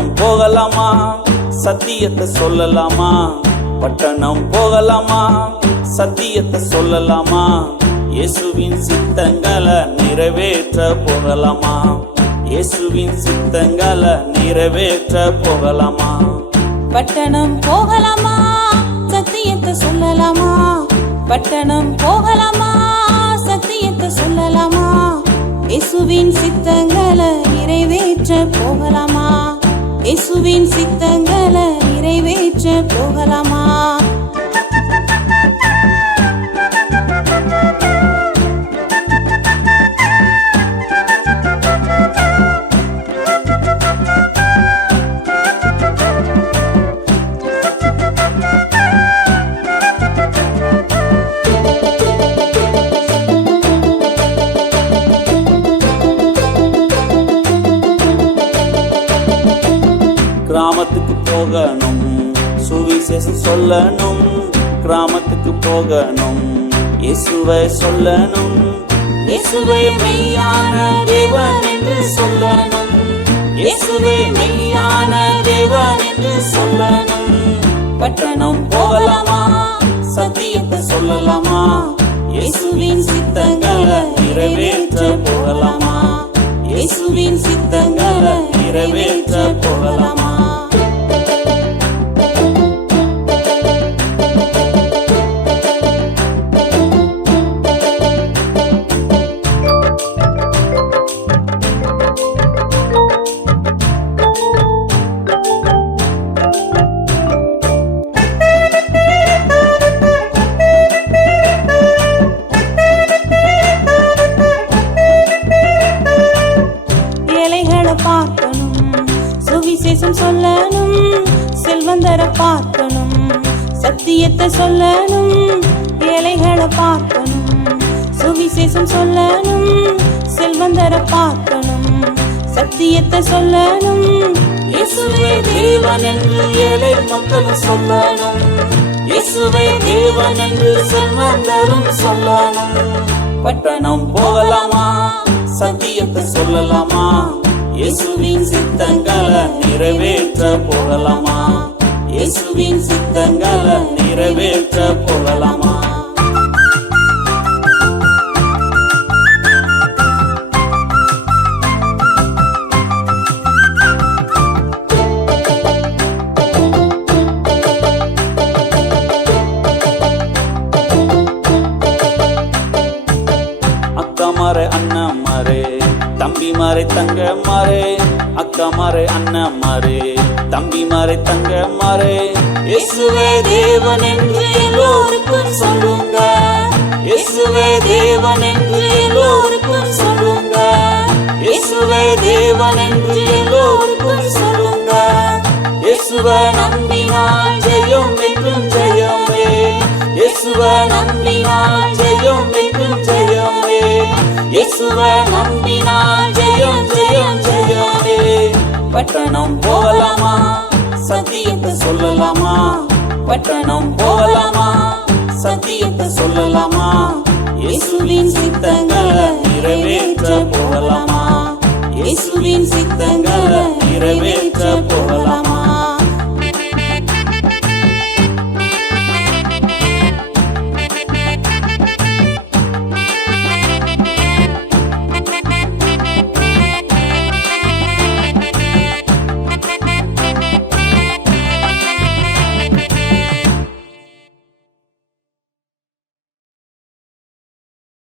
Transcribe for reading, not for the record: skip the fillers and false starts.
பட்டணம் போகலாமா, சத்தியத்தை சொல்லலாமா? பட்டணம் போகலாமா, சத்தியத்தை சொல்லலாமா? இயேசுவின் சித்தங்களை நிறைவேற்ற போகலாமா? இயேசுவின் சித்தங்களை நிறைவேற்ற போகலாமா? பட்டணம் போகலாமா, சத்தியத்தை சொல்லலாமா? பட்டணம் போகலாமா, சத்தியத்தை சொல்லலாமா? இயேசுவின் சித்தங்களை நிறைவேற்ற போகலாமா? இயேசுவின் சித்தங்களை நிறைவேற்ற போகலாமா? கிராமத்துக்கு போகணும், சுவிசேஷம் சொல்லணும். கிராமத்துக்கு போகணும், இயேசுவை சொல்லணும். இயேசுவை மெய்யான தேவன் என்று சொல்லணும். இயேசுவை மெய்யான தேவன் என்று சொல்லணும். பட்டணம் போகலாமா, சத்தியத்தை சொல்லலாமா? இயேசுவின் சித்தங்களை நிறைவேற்ற போகலாமா? இயேசுவின் சித்தங்களை நிறைவேற்ற போகலாமா? பார்க்கணும், சுவிசேஷம் சொல்லணும். செல்வந்தரை பார்க்கணும், சத்தியத்தை சொல்லணும். ஏழைகளை பார்க்கணும், சுவிசேஷம் சொல்லணும். செல்வந்தரை பார்க்கணும், சத்தியத்தை சொல்லணும். இயேசுவே தேவன் என்று ஏழை மக்கள் சொல்லணும். இயேசுவே தேவன் என்று செல்வந்தரும் சொல்லணும். பட்டணம் போகலாமா, சத்தியத்தை சொல்லலாமா? இயேசுவின் சித்தங்களை நிறைவேற்ற போகலாமா? இயேசுவின் சித்தங்களை நிறைவேற்ற போகலாமா? அக்கா மாறே, அண்ணா மாறே, தம்பி மாறே, தங்க மாறே. அக்கா மாறே, அண்ணா மாறே, தம்பி மாறே, தங்க மாறே. இயேசுவே தேவன் என்று எல்லோருக்கும் சொல்லுங்க. இயேசுவே தேவன் என்று எல்லோருக்கும் சொல்லுங்க. இயேசுவே தேவன் என்று எல்லோருக்கும் சொல்லுங்க. இயேசுவை நம்பினால் ஜெயம் என்றும் ஜெயமே. இயேசுவை நம்பினால் ஜெயம் என்றும் ஜெயமே. இயேசுவை நம்பினால் ஜெயம் ஜெயம் ஜெயமே. பட்டணம் போகலாமா, சத்தியத்தை சொல்லலாமா? பட்டணம் போகலாமா, சத்தியத்தை சொல்லலாமா? இயேசுவின் சித்தங்களை நிறைவேற்ற போகலாமா? இயேசுவின் சித்தங்களை நிறைவேற்ற போகலாமா?